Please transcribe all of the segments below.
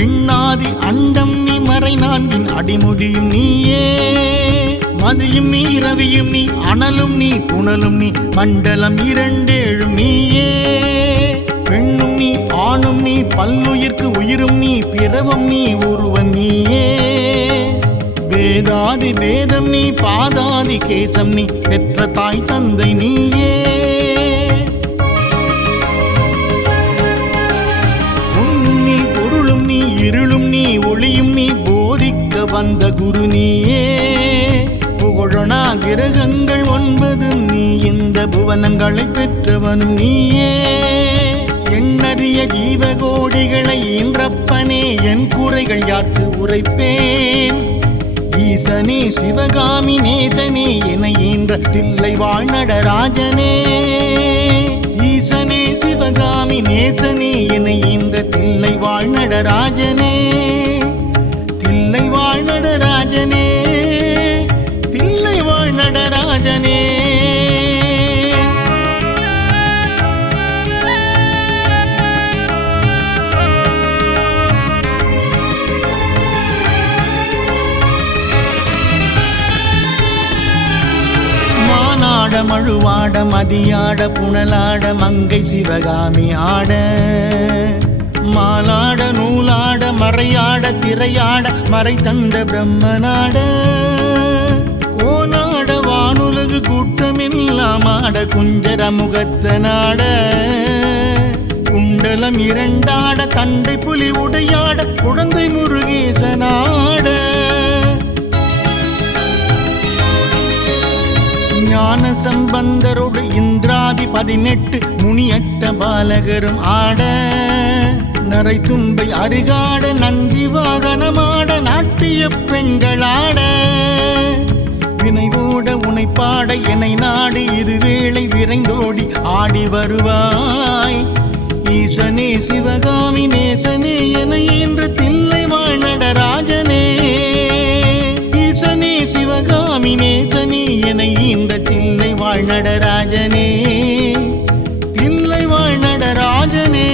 விண்ணாதி அண்டம் நீ மறை நான்கின் அடிமுடியும் நீயே மதியும் நீ இரவியும் நீ அனலும் நீ புனலும் நீ மண்டலம் இரண்டேழும் நீயே பெண்ணும் நீ ஆணும் நீ பல்லுயிர்க்கு உயிரும் நீ பிறவும் நீ ஒருவன் நீயே வேதாதி வேதம் நீ பாதாதி கேசம் நீ பெற்ற தாய் தந்தை நீயே உண்ணும் நீ பொருளும் நீ இருளும் நீ ஒளியும் நீ போதிக்க வந்த குரு நீயே புகழனா கிரகங்கள் 9 நீ இந்த புவனங்களை பெற்றவனும் நீயே எண்ணறிய ஜீவகோடிகளை ஈன்றப்பனே என் குறைகள் யாருக்கு உரைப்பேன் ஈசனே சிவகாமி நேசனே என ஈன்ற தில்லை வாழ்நடராஜனே ஈசனே சிவகாமி நேசனே என ஈன்ற தில்லை வாழ்நடராஜனே தில்லை வாழ்நடராஜனே தில்லை வாழ்நடராஜனே மழுவாட மதியாட புனலாட மங்கை சிவகாமி ஆட மாலாட நூலாட மறையாட திரையாட மறை தந்த பிரம்மனாட கோனாட வானுலகு கூட்டமெல்லாம் ஆட குஞ்சர முகத்தனாட குண்டலம் இரண்டாட தண்டை புலி உடையாட குழந்தை முருகேசனாட ஞான சம்பந்தரோடு இந்திராதி 18 முனியட்ட பாலகரும் ஆட நரை தும்பை அருகாட நந்தி வாகனமாட நாட்டிய பெண்களாட வினைவோட உனைப்பாட என்னை நாடு இதுவேளை விரைந்தோடி ஆடி வருவாய் ஈசனே சிவகாமி நேசனே என ஈன்ற தில்லை வாழ்நடராஜனே ஈசனே சிவகாமி நேசனே என ஈன்ற தில்லை வாழ்நடராஜனே தில்லை வாழ்நடராஜனே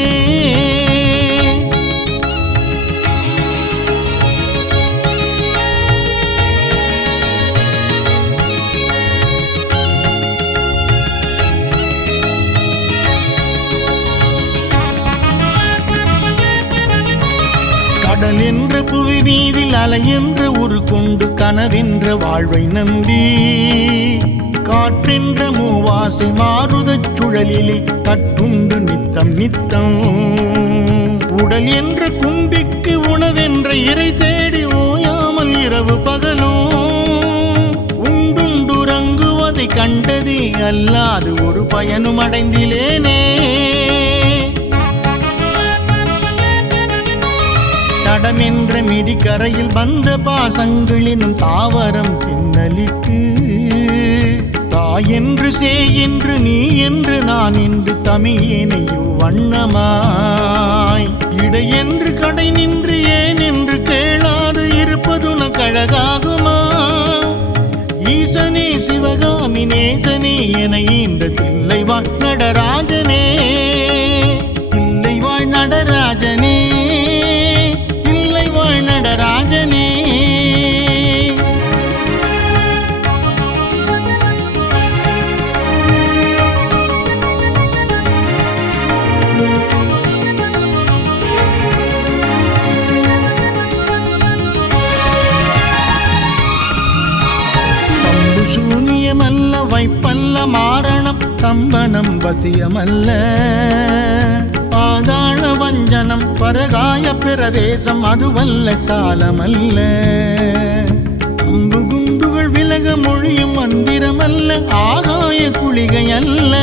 கடல் என்ற புவி மீதில் அலை என்ற உரு கொண்டு கனவென்ற வாழ்வை நம்பி காற்றென்ற மூவாசை மாறுதச் சுழலிலே கட்டுண்டு நித்தம் நித்தம் உடல் என்ற கும்பிக்கு உணவென்ற இறை தேடி ஓயாமல் இரவு பகலும் உண்டுண்டுறங்குவதை கண்டதே அல்லாது ஒரு பயனும் அடைந்திலேனே தடமென்ற மிடிக்கரையில் வந்த பாசங்களினும் தாவரம் பின்னலிட்டு தாய் என்று சே என்று நீ என்று நான் என்று தமியேனையும் வண்ணமாய் இடை என்று கடை நின்று ஏன் என்று கேளாது இருப்பதுன கழகாகுமா ஈசனே சிவகாமி நேசனே என ஈன்ற தில்லை வாழ்நடராஜனே தில்லை வாழ்நடராஜனே தில்லை வாழ்நடராஜனே சூனியமல்ல வைப்பல்ல மாரணம் கம்பனம் வசியமல்ல பாதாள வஞ்சனம் பரகாய பிரவேசம் அதுவல்ல சாலமல்ல அம்பு குண்டுகள் விலக மொழியும் மந்திரமல்ல ஆகாய குளிகை அல்ல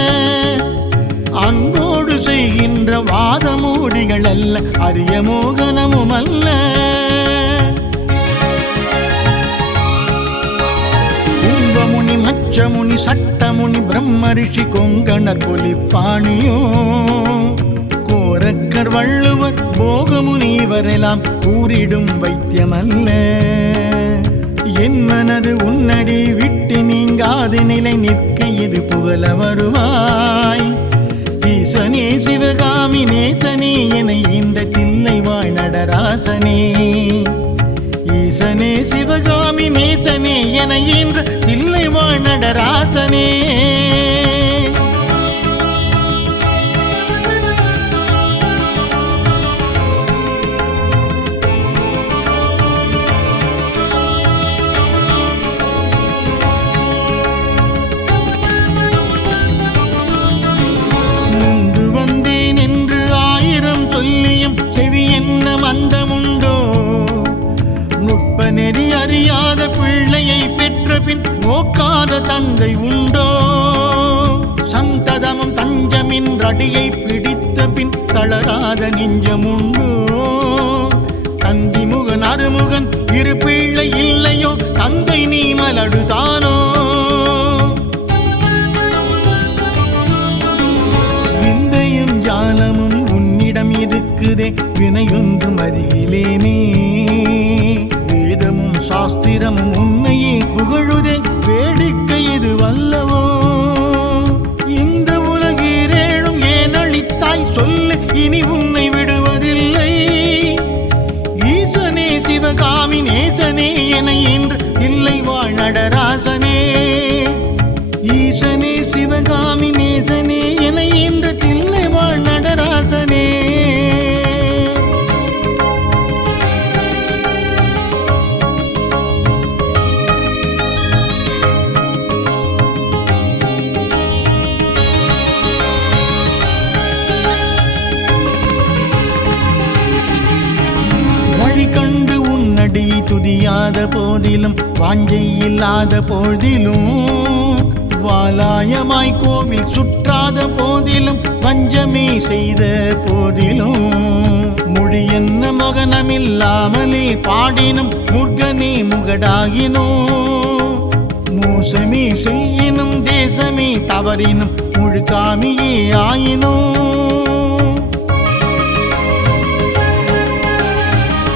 அன்போடு செய்கின்ற வாதமோடிகள் அல்ல அரிய மோகனமும் அல்ல கும்பமுனி மச்சமுனி சட்டமுனி பிரம்ம ரிஷி கொங்கணர் பொலிப்பாணியோ கோரக்கர் வள்ளுவர் போகமுனி இவரெல்லாம் கூறிடும் வைத்தியமல்ல என் மனது உன்னடி விட்டு நீங்காது நிலை நிற்க இது புகழ வருவாய் ஈசனே சிவகாமி நேசனே என இந்த தில்லை வாழ்நடராசனே நடராசனே. ஈசனே சிவகாமி நேசனே என ஈன்ற தில்லை வாழ் நடராசனே. முந்து வந்தேன் என்று 1000 சொல்லியும் செவி என்ன மந்தமுண்டோ? நுட்ப நெறி அறியாத பிள்ளையை பெற்ற பின் நோக்காத தந்தை உண்டோ? சந்ததமும் தஞ்சமின் அடியை பிடித்த பின் தளராத நெஞ்சமுண்டோ? தந்திமுகன் அருமுகன் இரு பிள்ளை இல்லையோ? தந்தை நீ மலடுதானோ? விந்தையும் ஜாலமும் உன்னிடம் இருக்குதே, வினையொன்றும் அருகிலேனே. வேதமும் சாஸ்திரமும் உன்னையே புகழுதே, வேடிக்கை இது வல்லவோ? இந்த உலகீரேழும் ஏன் அளித்தாய் சொல்லு, இனி உன்னை விடுவதில்லை. ஈசனே சிவகாமி நேசனே என இன்று தில்லை வாழ் நடராசனே. ஈசனே சிவகாமி நேசனே என இன்று தில்லை வாழ் நடராசனே. வழி கண்டு உன்னடியை துதியாத போதிலும், வாஞ்சை இல்லாத போதிலும், வாலாயமாய் கோவில் சுற்றாத போதிலும், வஞ்சமே செய்த போதிலும், மொழி என்ன மகனமில்லாமலே பாடினும் முருகனே முகடாகினோ? மோசமே செய்யினும் தேசமே தவறினும் முழுகாமியே ஆயினோ?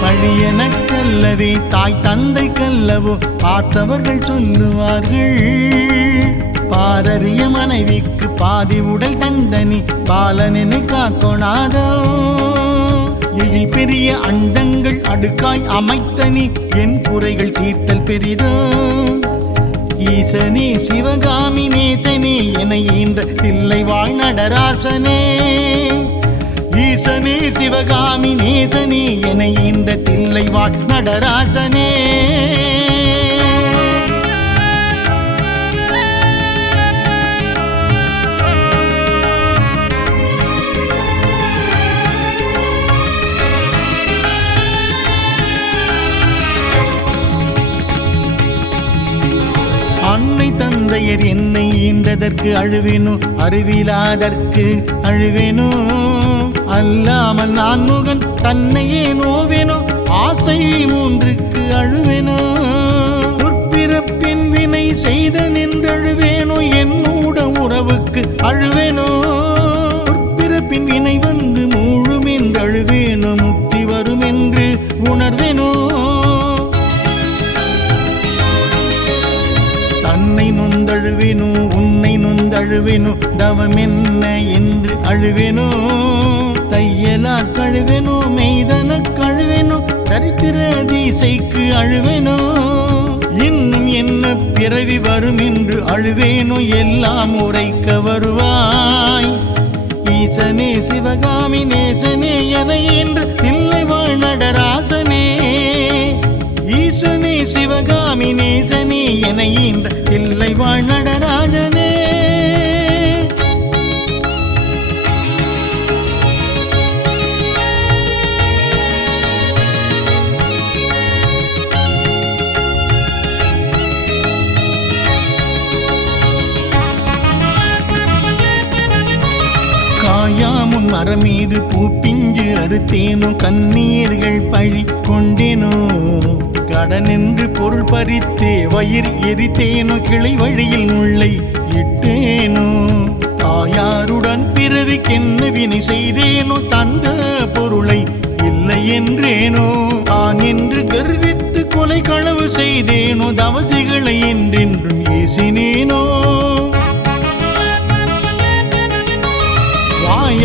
பழியனக்கல்லவே தாய் தந்தை கல்லவோ பார்த்தவர்கள் சொல்லுவார்கள். பாரறிய மனைவிக்கு பாதி உடல் தந்தனி பாலனெனை காக்கொணாதோ? எழில் பெரிய அண்டங்கள் அடுக்காய் அமைத்தனி என் குறைகள் தீர்த்தல் பெரிதோ? ஈசனே சிவகாமி நேசனே என ஈன்ற தில்லை வாழ் நடராசனே. ஈசனே சிவகாமி நேசனே என ஈன்ற தில்லை வாழ் நடராசனே. அன்னை தந்தையர் என்னை ஈன்றதற்கு அழுவேனோ? அறிவிலாதற்கு அழுவேனோ? அல்லாமல் நான் முகன் தன்னையே நோவேனோ? ஆசை 3க்கு அழுவேனோ? உற்பிறப்பின் வினை செய்த நின்றழுவேனோ? என்னூட உறவுக்கு அழுவேனோ? உற்பிறப்பின் வினை வந்து மூழும் என்று அழுவேனோ? முக்தி வரும் என்று உணர்வேனோ? தன்னை நொந்தழுவேனோ? உன்னை நொந்தழுவேனோ? தவம் என்ன என்று அழுவேனோ? தையலார் கழுவேனோ? மெய்தன கழுவேனோ? தரித்திர தீசைக்கு அழுவேனோ? இன்னும் என்ன பிறவி வரும் என்று அழுவேனோ? எல்லாம் உரைக்க வருவாய். ஈசனே சிவகாமி நேசனே என ஈன்ற தில்லை வாழ் நடராசனே. ஈசனே சிவகாமி நேசனே என ஈன்ற தில்லை வாழ் நடராஜனே. காயாமுன் மரம் மீது பூ பிஞ்சு அறுத்தேனோ? கண்ணீர்கள் பழி கொண்டேனோ? கடனென்று பொருள் பறித்தே வயிறு எரித்தேனோ? கிளை வழியில் முல்லை இட்டேனோ? தாயாருடன் பிறவிக்கென்ன வினை செய்தேனோ? தந்த பொருளை இல்லை என்றேனோ? தான் என்று கர்வித்து கொலை களவு செய்தேனோ? தவசிகளை என்றென்றும் ஏசினேனோ?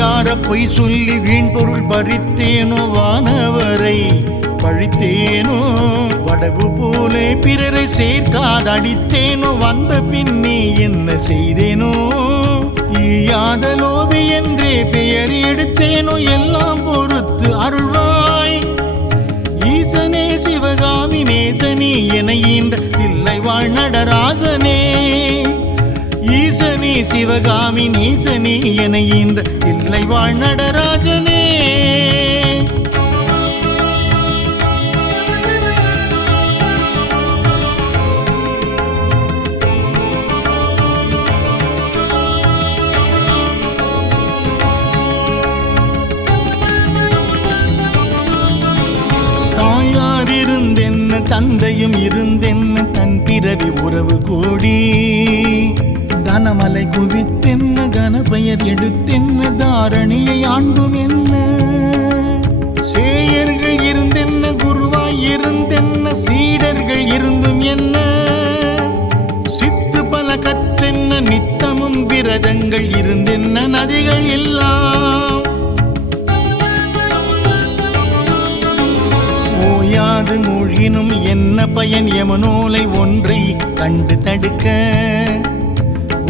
வாயார பொய் சொல்லி வீண் பொருள் பறித்தேனோ வானவரை பழித்தேனோ வடவு போலே பிறரை சேர்க்காதடித்தேனோ வந்த பின்னே என்ன செய்தேனோ ஈயாத லோபி என்றே பெயர் எடுத்தேனோ எல்லாம் பொறுத்து அருள்வாய் ஈசனே சிவகாமி நேசனே என ஈன்ற தில்லை வாழ் நடராசனே ஈசனே சிவகாமி நேசனே என ஈன்ற தில்லை வாழ் நடராஜனே இருந்தென்ன தந்தையும் இருந்தென்ன தன் பிறவி உறவு கோடி தனமலை குவித்தென்ன கனபெயர் எடுத்தென்ன தாரணியை ஆண்டும் என்ன சேயர்கள் இருந்தென்ன குருவாய் இருந்தென்ன சீடர்கள் இருந்தும் என்ன சித்து பல கற்றென்ன நித்தமும் விரதங்கள் இருந்தென்ன நதிகள் எல்லாம் ஓயாது மூழ்கினும் என்ன பயன் யமனோலை ஒன்றை கண்டு தடுக்க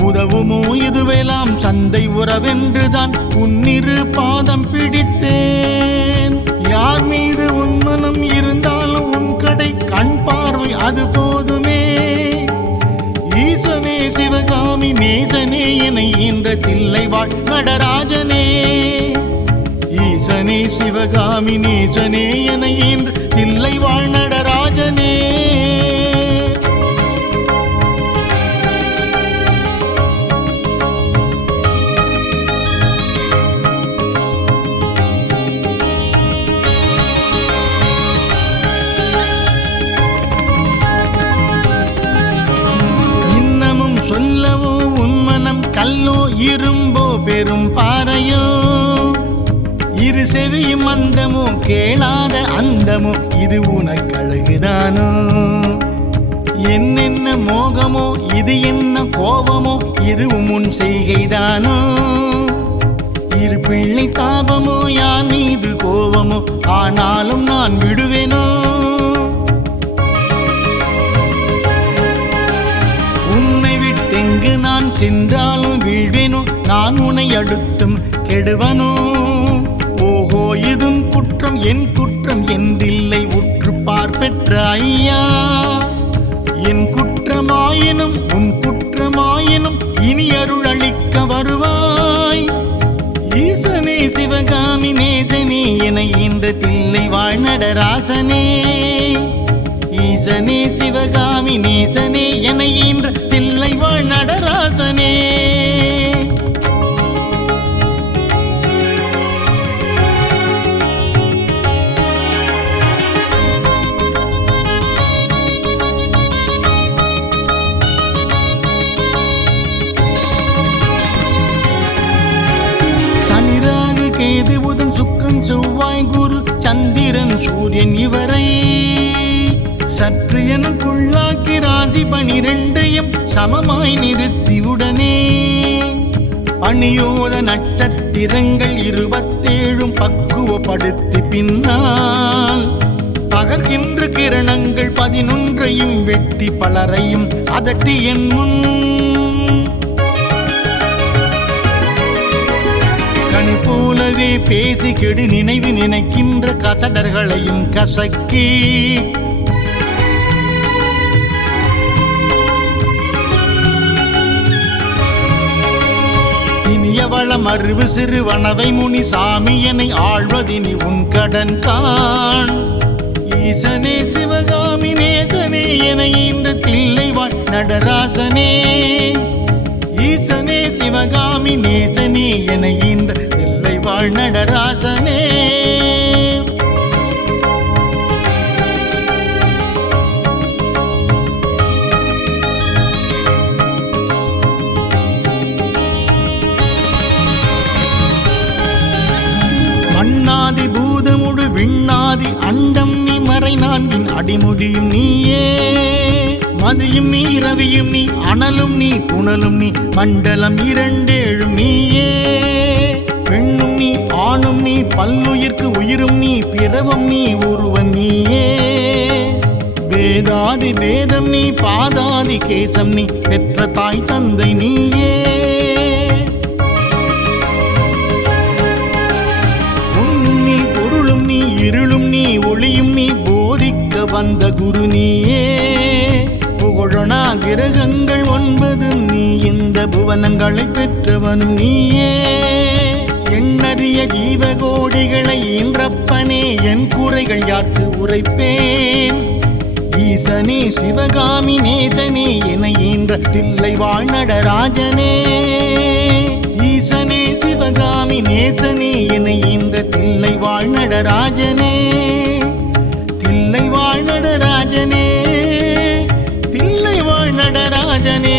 உதவுமோ இதுவெல்லாம் சந்தை உறவென்றுதான் உன்னிரு பாதம் பிடித்தேன் யார் மீது உன் மனம் இருந்தாலும் உன் கடை கண் பார்வை அது போதுமே ஈசனே சிவகாமி நேசனே என ஈன்ற தில்லை வாழ் நடராஜனே ஈசனே சிவகாமி நேசனே என ஈன்ற தில்லை வாழ் நடராஜனே இன்னமும் சொல்லவோ உன் மனம் கல்லோ இரும்போ பெரும் பாறையோ இரு செவியும் அந்தமோ கேளாத அந்தமோ இது உனக்கழகுதானோ என்னென்ன மோகமோ இது என்ன கோபமோ இதுவும் உன் செய்கைதானோ இரு பிள்ளை தாபமோ யான் மீது கோபமோ ஆனாலும் நான் விடுவேனோ உன்னை விட்டெங்கு நான் சென்றாலும் வீழ்வேனோ நான் உன்னை அடுத்தும் கெடுவனோ ஓஹோ இதும் குற்றம் என் குற்றம் என்றில்லை உற்று பார்ப்பெற்ற ஐயா என் குற்றமாயினும் உன் குற்றமாயினும் இனி அருள் அளிக்க வருவாய் ஈசனே சிவகாமி நேசனே என ஈன்ற தில்லை வாழ் நடராசனே ஈசனே சிவகாமி நேசனே என ஈன்ற தில்லை வாழ் நடராசனே கேது புதன் சுக்கிரன் செவ்வாய் குரு சந்திரன் சூரியன் இவரை சற்று எனக்குள்ளாக்கி ராசி 12 சமமாய் நிறுத்தியுடனே பணியோத நட்சத்திரங்கள் 27 பக்குவப்படுத்தி பின்னால் பகர்கின்ற கிரணங்கள் 11 வெட்டி பலரையும் அதட்டி என் முன் கனி போலவே பேசி கெடு நினைவு நினைக்கின்ற கசடர்களையும் கசக்கி இனியவள மறுவு சிறுவனவை முனி சாமியனை ஆழ்வதினி உன் கடன் காண் ஈசனே சிவகாமி நேசனே என ஈன்ற தில்லை வாழ் நடராசனே ஈசனே சிவகாமி நேசனே என ஈன்ற தில்லை வாழ் நடராசனே மண்ணாதி பூதமுடு விண்ணாதி அண்டம் நீ மறை நான்கின் அடிமுடியும் நீயே மதியும் நீ ரவியும் நீ அனலும் நீ புனலும் நீ மண்டலம் 2 நீயே பெண்ணும் வானும் நீ பல்லுயிர்க்கு உயிரும் நீ பிறவும் நீ ஒருவன் நீயே வேதாதி வேதம் நீ பாதாதி கேசம் நீ பெற்ற தாய் தந்தை நீயே உண்ணும் நீ பொருளும் நீ இருளும் நீ ஒளியும் நீ போதிக்க வந்த குரு நீயே புகழனா கிரகங்கள் 9 நீ இந்த புவனங்களை பெற்றவனும் நீயே எண்ணறிய ஜீவகோடிகளை ஈன்றப்பனே என் குறைகள் யாருக்கு உரைப்பேன் ஈசனே சிவகாமி நேசனே என ஈன்ற தில்லை வாழ்நடராஜனே ஈசனே சிவகாமி நேசனே என ஈன்ற தில்லை வாழ்நடராஜனே தில்லை வாழ்நடராஜனே தில்லை வாழ்நடராஜனே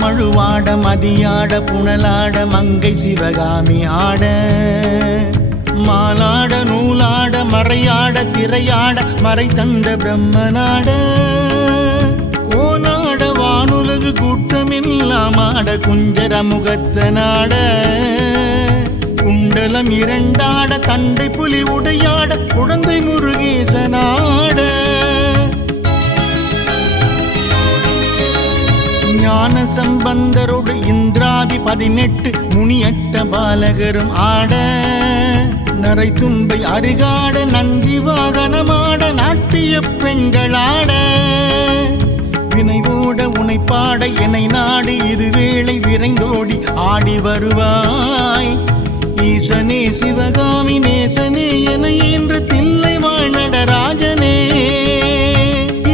மழுவாட மதியாட புனலாட மங்கை சிவகாமி ஆட மாலாட நூலாட மறையாட திரையாட மறை தந்த பிரம்மனாட கோனாட வானுலகு கூட்டமெல்லாம் ஆட குஞ்சர முகத்தனாட குண்டலம் 2 ஆட தண்டை புலி உடையாட குழந்தை முருகேசனாட ஞான சம்பந்தரோடு இந்திராதி 18 முனியட்ட பாலகரும் ஆட நரை தும்பை அருகாட நந்தி வாகனமாட நாட்டிய பெண்களாட வினைவோட உனைப்பாட என்னை நாடு இது வேளை விரைந்தோடி ஆடி வருவாய் ஈசனே சிவகாமி நேசனே என ஈன்ற தில்லை வாழ்நடராஜனே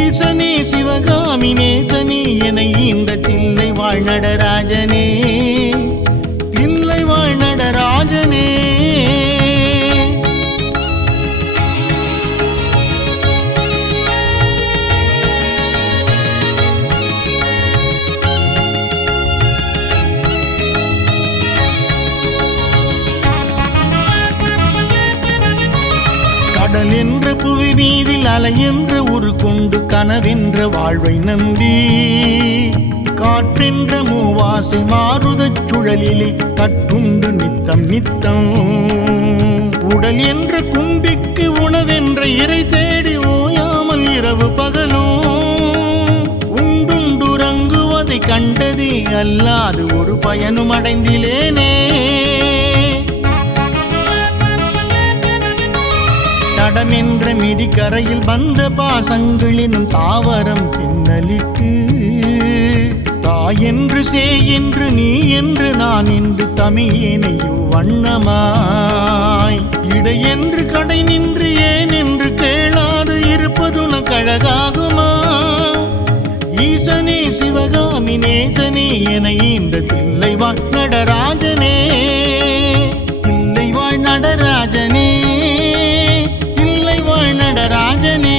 ஈசனே சிவகாமி நேசனே என ஈன்ற தில்லை வாழ்நடராஜனே தில்லை வாழ்நடராஜனே கடல் என்ற புவி மீதில் அலை என்ற உரு கொண்டு கனவென்ற வாழ்வை நம்பி காற்றென்ற மூவாசை மாறுதச் சுழலிலே கட்டுண்டு நித்தம் நித்தம் உடல் என்ற கும்பிக்கு உணவென்ற இறை தேடி ஓயாமல் இரவு பகலும் உண்டுண்டுறங்குவதை கண்டதே அல்லாது ஒரு பயனும் அடைந்திலேனே தடமென்ற மிடிக்கரையில் வந்த பாசங்களினும் தாவரம் பின்னலிட்டு தாய் என்று சே என்று நீ என்று நான் என்று தமியேனையும் வண்ணமாய் இடை என்று கடை நின்று ஏன் என்று கேளாது இருப்பதுன கழகாகுமா ஈசனே சிவகாமி நேசனே என ஈன்ற தில்லை வாழ்நடராஜனே தில்லை வாழ்நடராஜனே நடராஜனே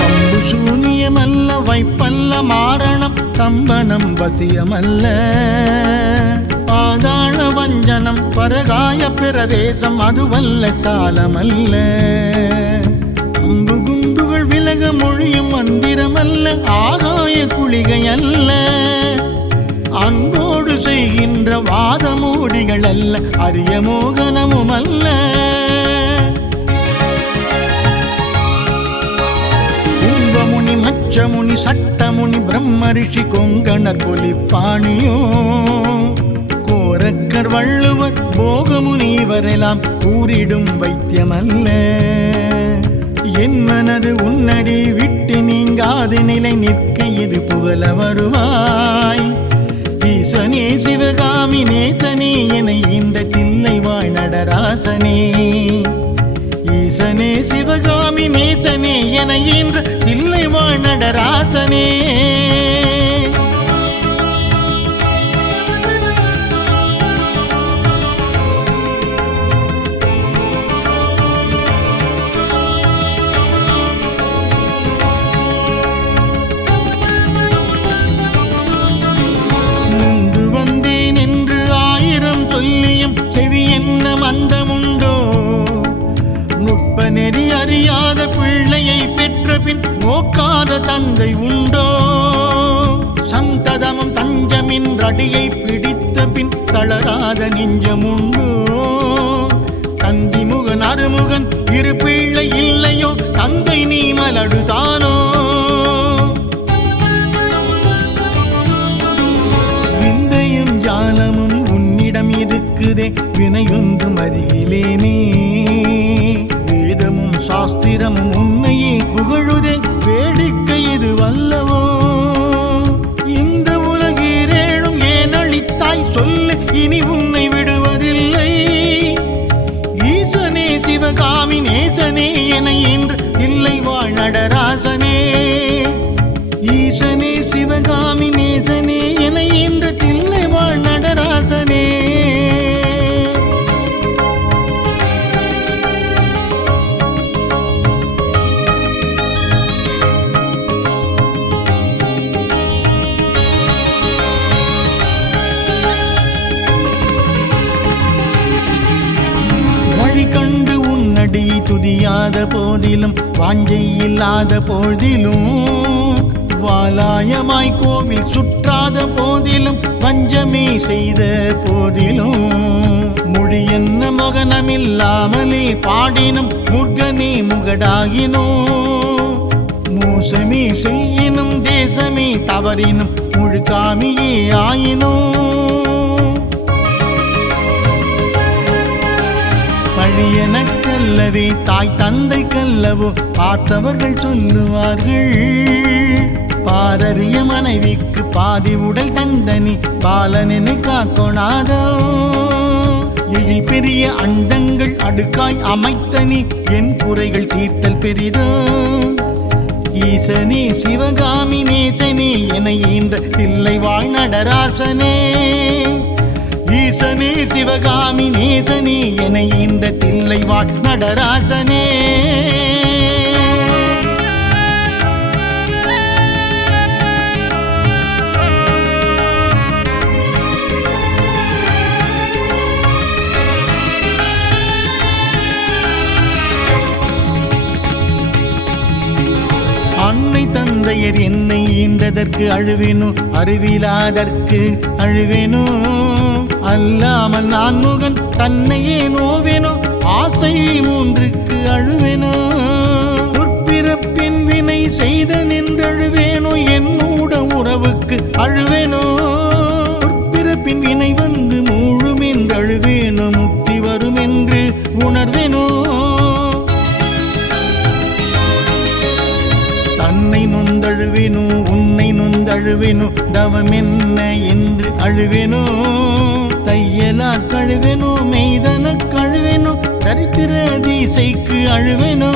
தம்பு சூனியமல்ல வைப்பல்ல மாரணம் கம்பனம் வசியமல்ல பாதாள வஞ்சனம் பரகாய பிரவேசம் அதுவல்ல சாலமல்ல அம்பு குண்டுகள் விலக மொழியும் மந்திரமல்ல ஆகாய குளிகை அல்ல அன்போடு செய்கின்ற வாதமூடிகள் அல்ல அரிய மோகனமும் அல்ல கும்பமுனி மச்சமுனி சட்டமுனி பிரம்ம ரிஷி கொங்கணர் பொலிப்பாணியோ கோரக்கர் வள்ளுவர் போகமுனிவரெல்லாம் கூறிடும் வைத்தியமல்ல என் மனது உன்னடி விட்டு நீங்காது நிலை நிற்க இது புகழ வருவாய் ஈசனே சிவகாமி நேசனே என இந்த தில்லை வாழ்நடராசனே ஈசனே சிவகாமி நேசனே என இன்ற தில்லை வாழ்நடராசனே அறியாத பிள்ளையை பெற்ற பின் நோக்காத தந்தை உண்டோ? சந்ததமும் தஞ்சமின் அடியை பிடித்த பின் தளராத நெஞ்சமுண்டோ? தந்திமுகன் அருமுகன் இரு பிள்ளை இல்லையோ? தந்தை நீ மலடுதானோ? விந்தையும் ஜாலமும் உன்னிடம் இருக்குதே, வினையொன்றும் அருகிலேனே. வேதமும் சாஸ்திரமும் உன்னையே புகழுதே, வேடிக்கை இது வல்லவோ? இந்த உலகீரேழும் ஏன் அளித்தாய் சொல்லு, இனி உன்னை விடுவதில்லை. ஈசனே சிவகாமி நேசனே என இன்று இல்லை வாழ் நடராசனே. ஈசனே சிவகாமி நேசனே என இன்று தில்லை வாழ் நடராசனே. கண்டு உன்னடியை துதியாத போதிலும் வாஞ்சை இல்லாத போதிலும் வாலாயமாய் கோவில் சுற்றாத போதிலும் வஞ்சமே செய்த போதிலும் மொழி என்ன மகனமில்லாமலே பாடினும் முருகனே முகடாகினோ. மோசமே செய்யினும் தேசமே தவறினும் முழுகாமியே ஆயினோ. பழியனக்கல்லவே தாய் தந்தை கல்லவோ பார்த்தவர்கள் சொல்லுவார்கள். பாரறிய மனைவிக்கு பாதி உடல் தந்தனி பாலனெனை காக்கொணாதோ. எழில் பெரிய அண்டங்கள் அடுக்காய் அமைத்தனி என் குறைகள் தீர்த்தல் பெரிதோ. ஈசனே சிவகாமி நேசனே என ஈன்ற தில்லை வாழ் நடராசனே. ஈசனே சிவகாமி நேசனே என ஈன்ற தில்லை வாழ் நடராசனே. அன்னை தந்தையர் என்னை ஈன்றதற்கு அழுவேனோ, அறிவிலாதற்கு அழுவேனோ. அல்லாமல் நான் முகன் தன்னையே நோவேனோ, ஆசை மூன்றுக்கு அழுவேனோ. உற்பிறப்பின் வினை செய்த நின்றழுவேனோ, என்னூட உறவுக்கு அழுவேனோ. உற்பிறப்பின் வினை வந்து மூழும் என்று அழுவேனோ, முக்தி வரும் என்று உணர்வேனோ. தன்னை நொந்தழுவேனோ, உன்னை நொந்தழுவேனோ, தவம் என்ன என்று அழுவேனோ. தையலார் கழுவேனோ, மெய்தன கழுவேனோ, தரித்திர தீசைக்கு அழுவேனோ.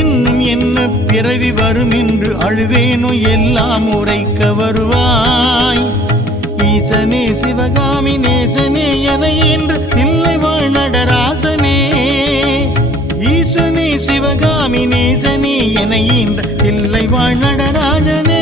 இன்னும் என்ன பிறவி வரும் என்று அழுவேனோ, எல்லாம் உரைக்க வருவாய். ஈசனே சிவகாமி நேசனே என இன்று தில்லை வாழ் நடராசனே. ஈசனே சிவகாமி நேசனே என இன்று தில்லை வாழ் நடராஜனே.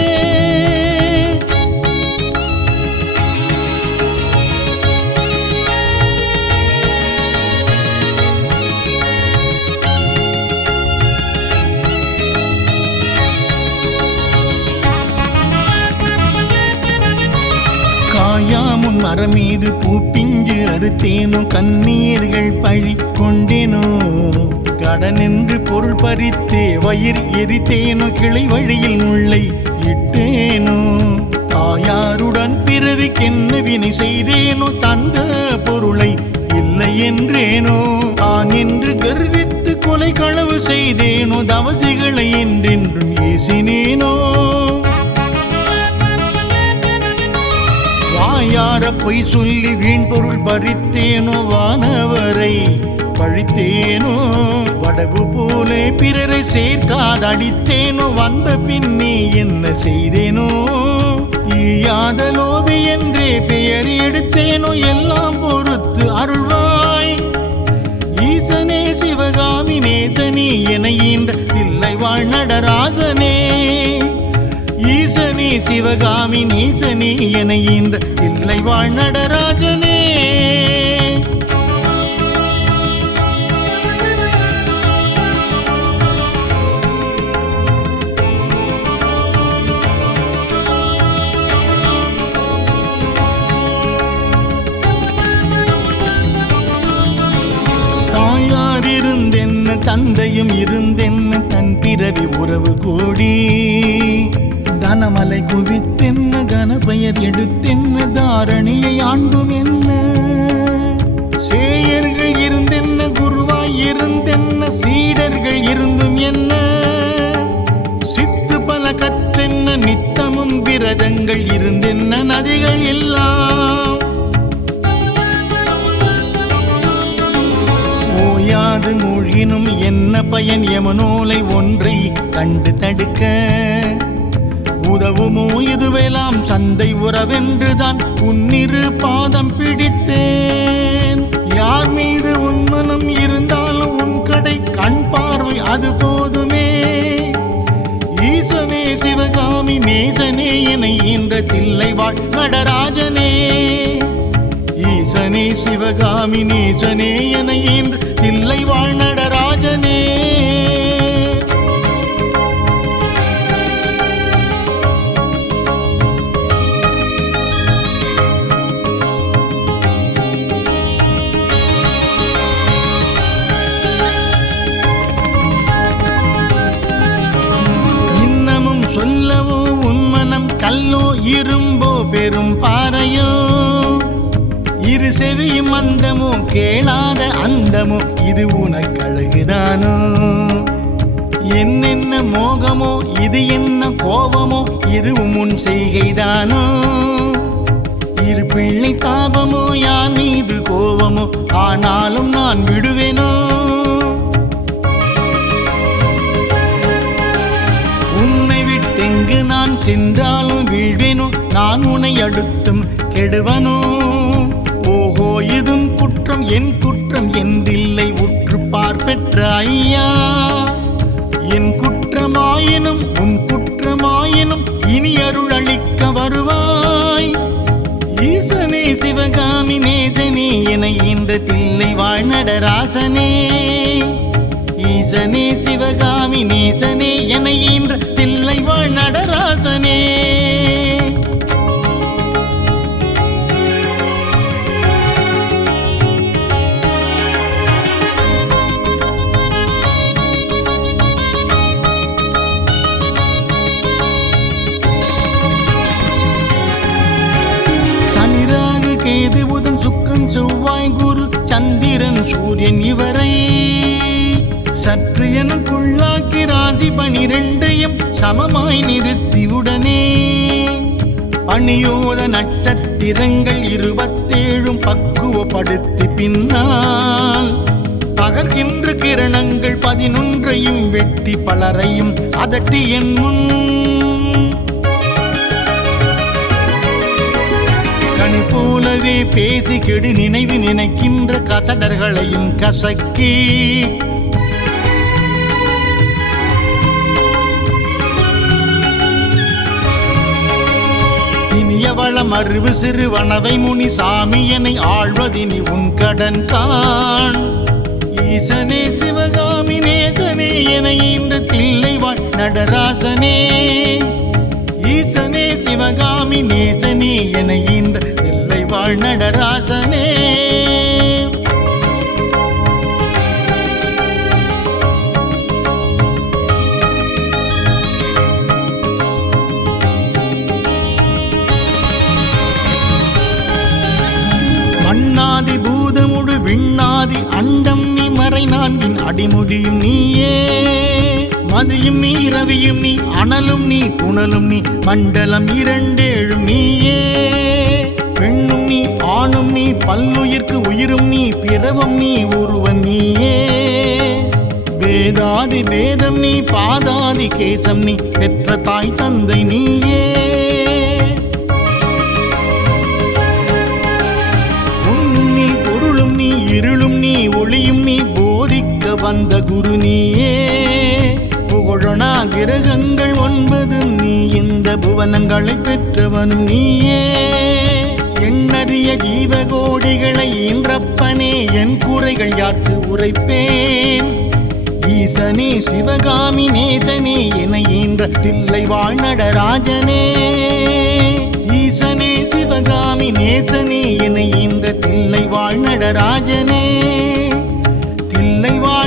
காயாமுன் மரம் மீது பூ பிஞ்சு அறுத்தேனோ, கண்ணீர்கள் பழி கொண்டேனோ. கடனென்று பொருள் பறித்தே வயிறு எரித்தேனோ, கிளை வழியில் முல்லை இட்டேனோ. தாயாருடன் பிறவிக்கென்ன வினை செய்தேனோ, தந்த பொருளை இல்லை என்றேனோ. தான் என்று கர்வித்து கொலை களவு செய்தேனோ, தவசிகளை என்றென்றும் ஏசினேனோ. வாயார பொய் சொல்லி வீண் பொருள் பறித்தேனோ, வானவரை பழித்தேனோ. வடகு போலே பிறரை சேர்க்காதடித்தேனோ, வந்த பின்னே என்ன செய்தேனோ. ஈயாத லோபி என்றே பெயர் எடுத்தேனோ, எல்லாம் பொறுத்து அருள்வாய். ஈசனே சிவகாமி நேசனே என ஈன்ற தில்லை வாழ் நடராசனே. ஈசனே சிவகாமி நேசனே என ஈன்ற தில்லை வாழ் நடராஜனே. தாமதிருந்தென்ன தந்தையும் இருந்தென்ன தன் பிறவி உறவு கூடி தனமலை குவித்தென்ன கனபெயர் எடுத்தென்ன தாரணியை ஆண்டும் என்ன சேயர்கள் இருந்தென்ன குருவாய் இருந்தென்ன சீடர்கள் இருந்தும் என்ன சித்து பல கற்றென்ன நித்தமும் விரதங்கள் இருந்தென்ன நதிகள் எல்லாம் ஓயாது மூழ்கினும் என்ன பயன் யமனோலை ஒன்றை கண்டு தடுக்க உதவுமோ இதுவெல்லாம் சந்தை உறவென்றுதான் உன்னிரு பாதம் பிடித்தேன் யார் மீது உன் மனம் இருந்தாலும் உன் கடை கண் பார்வை அது போதுமே ஈசனே சிவகாமி நேசனே என என்ற தில்லை வாழ் நடராஜனே ஈசனே சிவகாமி நேசனே என என்ற தில்லை வாழ் நடராஜனே சொல்லவோ உன் மனம் கல்லோ இரும்போ பெரும் பாறையோ இரு செவியும் அந்தமோ கேளாத அந்தமோ இது உனக்கழகுதானோ என்னென்ன மோகமோ இது என்ன கோபமோ இதுவும் உன் செய்கைதானோ இரு பிள்ளை தாபமோ யார் மீது கோபமோ ஆனாலும் நான் விடுவேனோ எங்கு நான் சென்றாலும் வீழ்வேனோ நான் உன்னை அடுத்தும் கெடுவனோ ஓஹோ இதும் குற்றம் என் குற்றம் என்றில்லை உற்று பார்ப்பெற்ற ஐயா என் குற்றமாயினும் உன் குற்றமாயினும் இனி அருள் அளிக்க வருவாய் ஈசனே சிவகாமி நேசனே என என்ற தில்லை வாழ் நடராசனே ஈசனே சிவகாமி நேசனே என என்ற தில்லை வாழ் நடராசனே சனிராகு கேது புதன் சுக்கிரன் செவ்வாய் குரு சந்திரன் சூரியன் இவரை சற்று எனக்குள்ளாக்கி ராசி 12 சமமாய் நிறுத்தியுடனே பணியோத நட்சத்திரங்கள் 27 பக்குவப்படுத்தி பின்னால் பகர்கின்ற கிரணங்கள் 11 வெட்டி பலரையும் அதட்டி என் முன் கனி போலவே பேசி கெடு நினைவு நினைக்கின்ற கசடர்களையும் கசக்கி இனியவளம் அறிவு சிறுவனவை முனி சாமியனை ஆழ்வதினி உன் கடன் காண் ஈசனே சிவகாமி நேசனே என இன்று தில்லை வாழ் நடராசனே ஈசனே சிவகாமி நேசனே என இன்று தில்லை வாழ் நடராசனே மண்ணாதி பூதமுடு விண்ணாதி அண்டம் நீ மறை நான்கின் அடிமுடியும் நீயே மதியும் நீ இரவியும் நீ அனலும் நீ புனலும் நீ மண்டலம் 27 நீயே பெண்ணும் நீ ஆணும் நீ பல்லுயிர்க்கு உயிரும் நீ பிறவும் நீ ஒருவன் நீயே வேதாதி வேதம் நீ பாதாதி கேசம் நீ பெற்ற தாய் தந்தை நீயே இருளும் நீ ஒளியும் நீ போதிக்க வந்த குரு நீயே புகழனா கிரகங்கள் 9 நீ இந்த புவனங்களை பெற்றவனும் நீயே எண்ணறிய ஜீவகோடிகளை ஈன்றப்பனே என் குறைகள் யாருக்கு உரைப்பேன் ஈசனே சிவகாமி நேசனே என ஈன்ற தில்லை வாழ் நடராஜனே ஈசனே சிவகாமி நேசனே என ஈன்ற தில்லை வாழ் நடராஜனே தில்லை வாழ்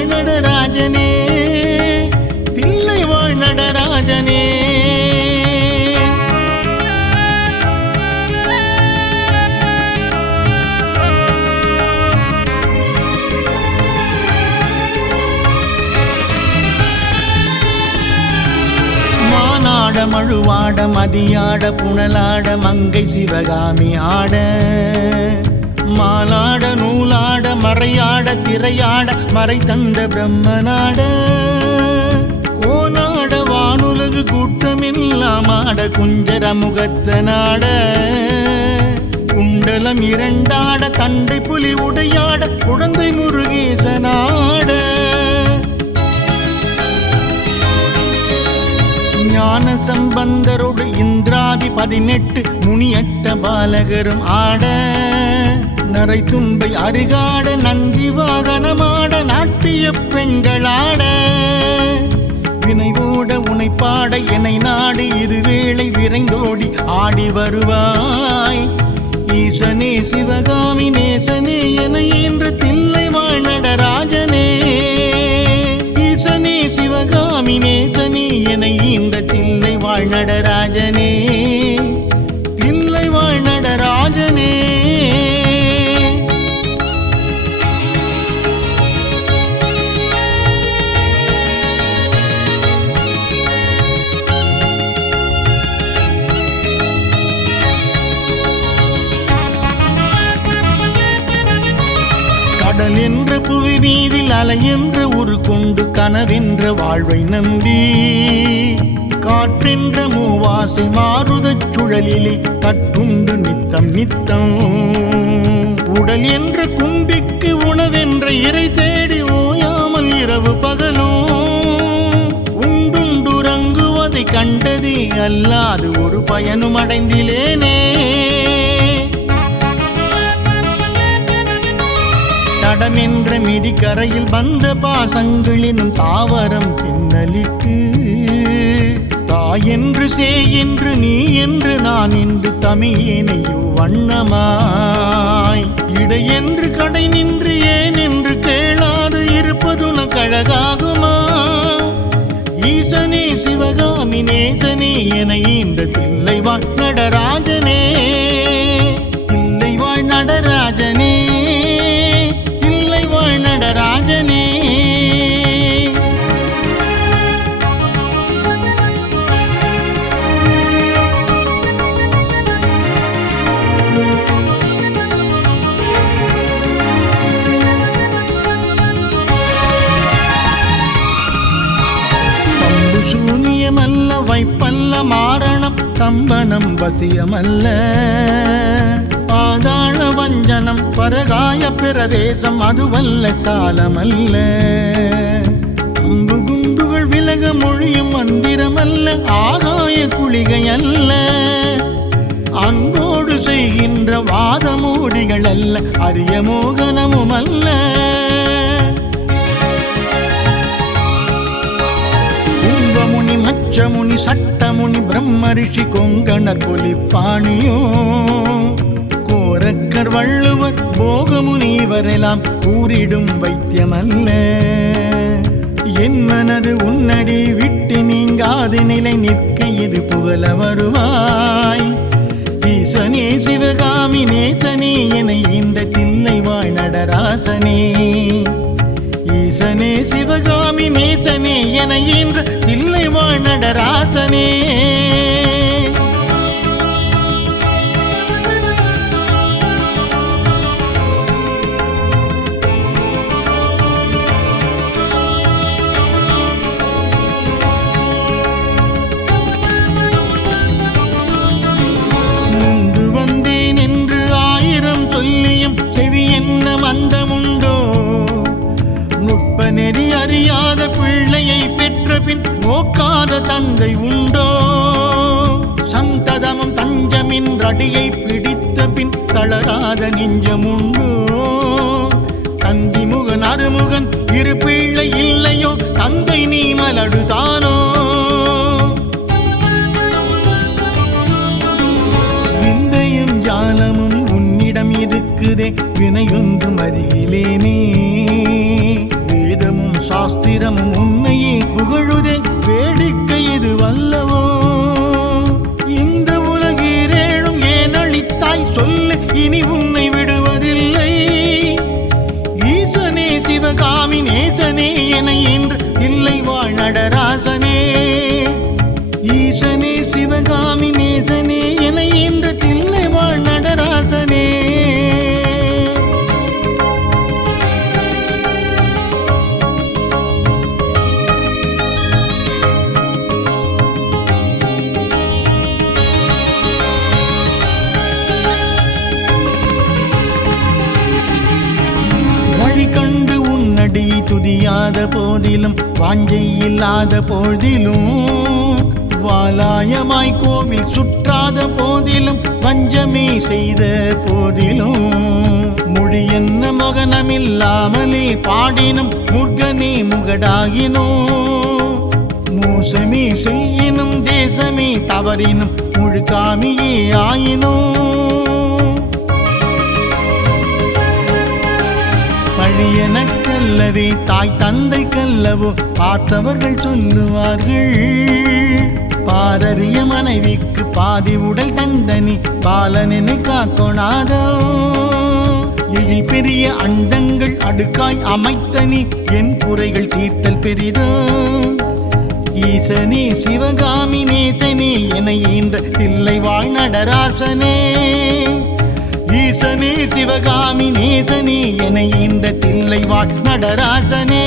மழுவாட மதியாட புனலாட மங்கை சிவகாமி ஆட மாலாட நூலாட மறையாட திரையாட மறை தந்த பிரம்மனாட கோனாட வானுலகு கூட்டமெல்லாம் ஆட குஞ்சர முகத்தனாட குண்டலம் இரண்டாட தண்டை புலி உடையாட குழந்தை முருகேசனாட ஞான சம்பந்தரோடு இந்திராதி 18 முனியட்ட பாலகரும் ஆட நரை தும்பை அருகாட நந்தி வாகனமாட நாட்டிய பெண்களாட வினைவோட உனைப்பாட என்னை நாடு இதுவேளை விரைந்தோடி ஆடி வருவாய் ஈசனே சிவகாமி நேசனே என இன்று தில்லை வாழ் நடராஜனே ஈசனே சிவகாமி நேசனே என இன்று தில்லை வாழ் நடராஜனே தில்லை வாழ் நடராஜனே கடல் என்ற புவி மீதில் அலை என்ற உரு கொண்டு கனவென்ற வாழ்வை நம்பி காற்றென்ற மூவாசை மாறுதச் சுழலிலே கட்டுண்டு நித்தம் நித்தம் உடல் என்ற கும்பிக்கு உணவென்ற இறை தேடி ஓயாமல் இரவு பகலும் உண்டுண்டுறங்குவதை கண்டதே அல்லாது ஒரு பயனும் அடைந்திலேனே தடமென்ற மிடிக்கரையில் வந்த பாசங்களினும் தாவரம் பின்னலிட்டு தாய் என்று சே என்று நீ என்று நான் என்று தமியேனையோ வண்ணமாய் இடை என்று கடை நின்று ஏன் என்று கேளாது இருப்பதுன கழகாகுமா ஈசனே சிவகாமி நேசனே என இன்று தில்லை வாழ் நடராஜனே தில்லை வாழ் நடராஜனே நடராஜனே பம்பு சூனியமல்ல வைப்பல்ல மாரணம் கம்பனம் வசியமல்ல பாதாள வஞ்சனம் பரகாய பிரவேசம் அதுவல்ல சாலமல்ல அம்பு குண்டுகள் விலக மொழியும் மந்திரமல்ல ஆகாய குளிகை அல்ல அன்போடு செய்கின்ற வாதமூடிகள் அல்ல அரிய மோகனமும் அல்ல கும்பமுனி மச்சமுனி சட்டமுனி பிரம்ம ரிஷி கொங்கணர் பொலிப்பாணியோ கோரக்கர் வள்ளுவர் போகமுனிவரெல்லாம் கூறிடும் வைத்தியமல்ல என் மனது உன்னடி விட்டு நீங்காது நிலை நிற்க இது புகழ வருவாய் ஈசனே சிவகாமி நேசனே என இந்த தில்லை வாழ் நடராசனே ஈசனே சிவகாமி நேசனே என இன்று தில்லை வாழ் நடராசனே மந்தமுண்டோ நுட்ப நெறி அறியாத பிள்ளையை பெற்ற பின் நோக்காத தந்தை உண்டோ சந்ததமும் தஞ்சமின் அடியை பிடித்த பின் தளராத நெஞ்சமுண்டோ தந்திமுகன் அருமுகன் இரு பிள்ளை இல்லையோ தந்தை நீ மலடுதானோ விந்தையும் ஜாலமும் உன்னிடம் இருக்குதே வினையொன்றும் அருகிலேனே வேதமும் சாஸ்திரமும் உன்னையே புகழுதே வேடிக்கை இது வல்லவோ இந்த உலகீரேழும் ஏன் அளித்தாய் சொல்லு இனி உன்னை விடுவதில்லை ஈசனே சிவகாமி நேசனே என இன்று தில்லை வாழ் நடராசனே ஈசனே புரியாத போதிலும் வாஞ்சை இல்லாத பொழுதிலும் வாலாயமாய் கோவில் சுற்றாத போதிலும் வஞ்சமே செய்த போதிலும் மொழி என்ன மகனமில்லாமலே பாடினும் முருகனே முகடாகினோ மோசமே செய்யினும் தேசமே தவறினும் முழுக்காமியே ஆயினோ பழியனக்கல்லவே தாய் தந்தை கல்லவோ பார்த்தவர்கள் சொல்லுவார்கள் பாரறிய மனைவிக்கு பாதி உடல் தந்தனி பாலனை காக்கொணாதோ எழில் பெரிய அண்டங்கள் அடுக்காய் அமைத்தனி என் குறைகள் தீர்த்தல் பெரிதோ ஈசனே சிவகாமி நேசனே என ஈன்ற தில்லை வாழ் நடராசனே ஈசனே சிவகாமி நேசனே என ஈன்ற தில்லை வாழ் நடராசனே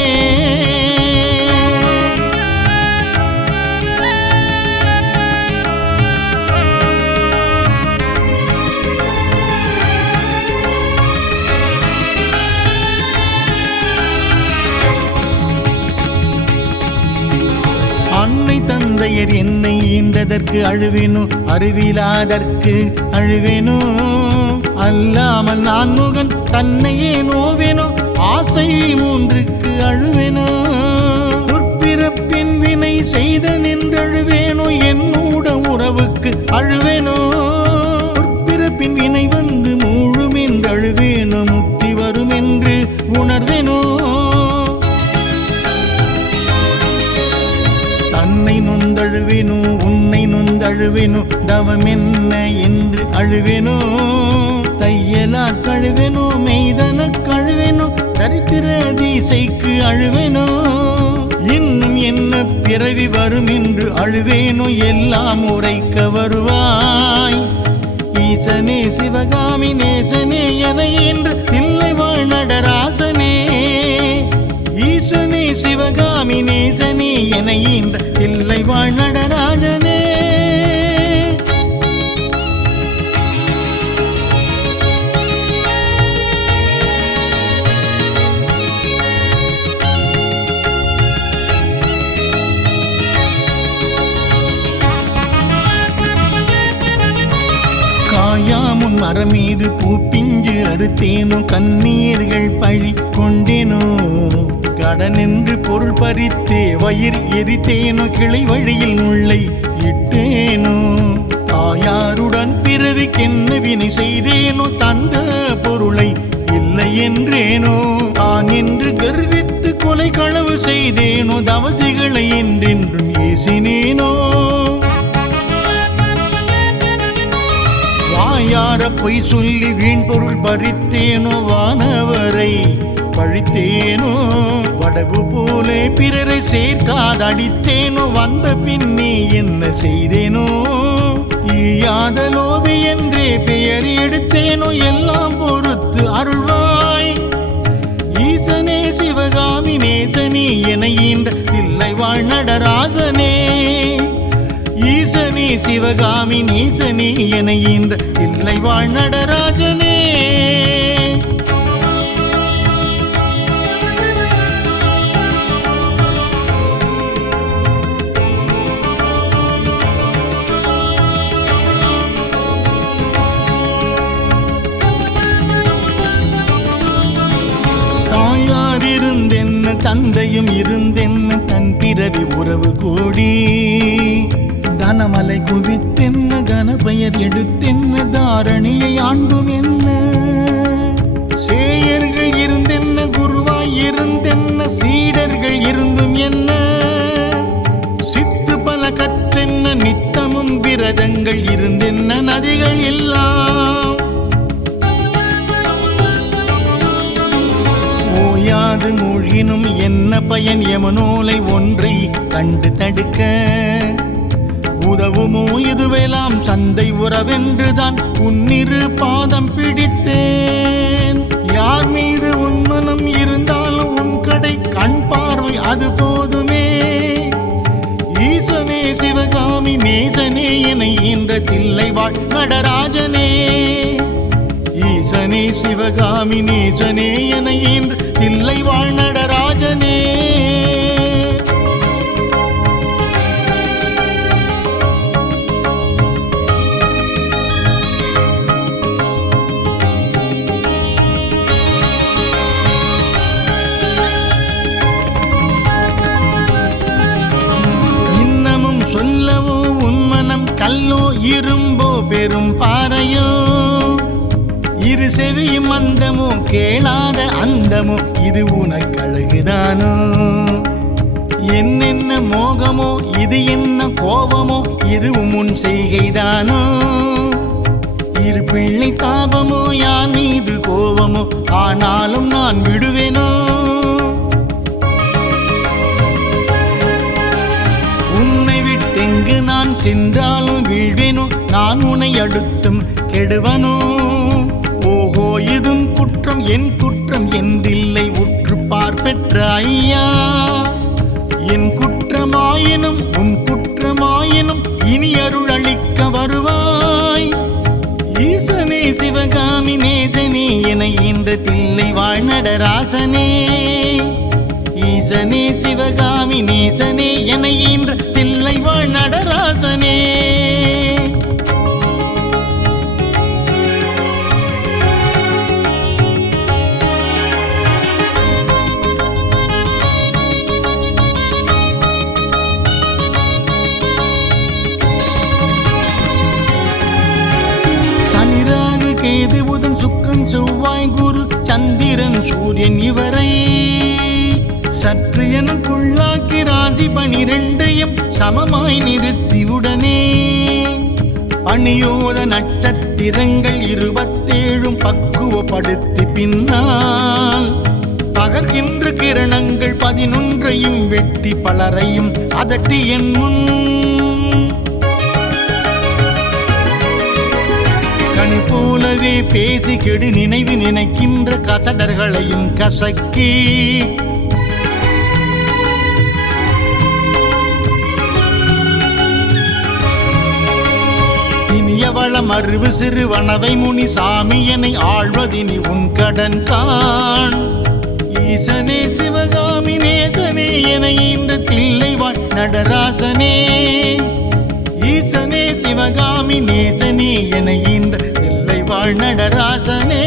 அன்னை தந்தையர் என்னை ஈன்றதற்கு அழுவேனோ அறிவிலாதற்கு அழுவேனோ அல்லாமல் நான் முகன் தன்னையே நோவேனோ ஆசை மூன்றுக்கு அழுவேனோ முற்பிறப்பின் வினை செய்த நின்றழுவேனோ என்னோட உறவுக்கு அழுவேனோ முற்பிறப்பின் வினை வந்து மூழும் என்று அழுவேனோ முக்தி வரும் என்று உணர்வேனோ தன்னை நொந்தழுவேனோ உன்னை நொந்தழுவேனோ தவம் என்ன என்று அழுவேனோ தையலார் கழுவேனோ மெய்தன கழுவேனோ தரித்திர தீசைக்கு அழுவேனோ இன்னும் என்ன பிறவி வரும் என்று அழுவேனோ எல்லாம் உரைக்க வருவாய் ஈசனே சிவகாமி நேசனே என என்று தில்லை வாழ் நடராசனே ஈசனே சிவகாமி நேசனே என ஈன்ற தில்லை வாழ் நடராஜனே காயாமுன் மரம் மீது பூ பிஞ்சு அறுத்தேனோ கண்ணீர்கள் பழி கொண்டேனோ கடனென்று பொருள் பறித்தே வயிறு எரித்தேனோ கிளை வழியில் முல்லை இட்டேனோ தாயாருடன் பிறவிக்கென்ன வினை செய்தேனோ தந்த பொருளை இல்லை என்றேனோ தான் என்று கர்வித்து கொலை களவு செய்தேனோ தவசிகளை என்றென்றும் ஏசினேனோ வாயார பொய் சொல்லி வீண் பொருள் பறித்தேனோ வானவரை பழித்தேனோ வடவு போலே பிறரை சேர்க்காதடித்தேனோ வந்த பின்னே என்ன செய்தேனோ ஈயாத லோபி என்றே பெயர் எடுத்தேனோ எல்லாம் பொறுத்து அருள்வாய் ஈசனே சிவகாமி நேசனே என ஈன்ற தில்லை வாழ் நடராசனே ஈசனே சிவகாமி நேசனே என ஈன்ற தில்லை வாழ் நடராஜனே தாயார் இருந்தென்ன தந்தையும் இருந்தென்ன தன் பிறவி உறவு கூடி தனமலை குவித்தென்ன கனபெயர் எடுத்தென்ன தாரணியை ஆண்டும் என்ன சேயர்கள் இருந்தென்ன குருவாய் இருந்தென்ன சீடர்கள் இருந்தும் என்ன சித்து பல கற்றென்ன நித்தமும் விரதங்கள் இருந்தென்ன நதிகள் எல்லாம் ஓயாது மூழ்கினும் என்ன பயன் யமனோலை ஒன்றை கண்டு தடுக்க உதவுமோ இதுவெல்லாம் சந்தை உறவென்றுதான் உன்னிரு பாதம் பிடித்தேன் யார் மீது உன் மனம் இருந்தாலும் உன் கடை கண் பார்வை அது போதுமே ஈசனே சிவகாமி நேசனே என ஈன்ற தில்லை வாழ் நடராஜனே ஈசனே சிவகாமி நேசனே என ஈன்ற தில்லை வாழ் நடராஜனே இரும்போ பெரும் பாறையோ இரு செவியும் அந்தமோ கேளாத அந்தமோ இது உனக்கழகுதானோ என்னென்ன மோகமோ இது என்ன கோபமோ இதுவும் உன் செய்கைதானோ இரு பிள்ளை தாபமோ யான் மீது கோபமோ ஆனாலும் நான் விடுவேனோ உன்னை விட்டெங்கு நான் சென்றாலும் வீழ்வேனோ நான் உன்னை அடுத்தும் கெடுவனோ ஓஹோ இதும் குற்றம் என் குற்றம் என்றில்லை உற்று பார்ப்பெற்ற ஐயா என் குற்றமாயினும் உன் குற்றமாயினும் இனி அருள் அளிக்க வருவாய் ஈசனே சிவகாமி நேசனே என ஈன்ற தில்லை வாழ் நடராசனே ஈசனே சிவகாமி நேசனே என ஈன்ற தில்லை வாழ் நடராசனே கேது புதன் சுக்கிரன் செவ்வாய் குரு சந்திரன் சூரியன் இவரை சற்று எனக்குள்ளாக்கி ராசி 12 சமமாய் நிறுத்தியுடனே பணியோத நட்சத்திரங்கள் 27 பக்குவப்படுத்தி பின்னால் பகர்கின்ற கிரணங்கள் 11 வெட்டி பலரையும் அதட்டி என் முன் கனி போலவே பேசி கெடு நினைவு நினைக்கின்ற கசடர்களையும் கசக்கி இனியவள மறுவு சிறுவனவை முனி சாமியனை ஆழ்வதினி உன் கடன் காண் ஈசனே சிவகாமி நேசனே என ஈன்ற தில்லை வாழ் நடராசனே ஈசனே சிவகாமி நேசனே என ஈன்ற தில்லை வாழ் நடராசனே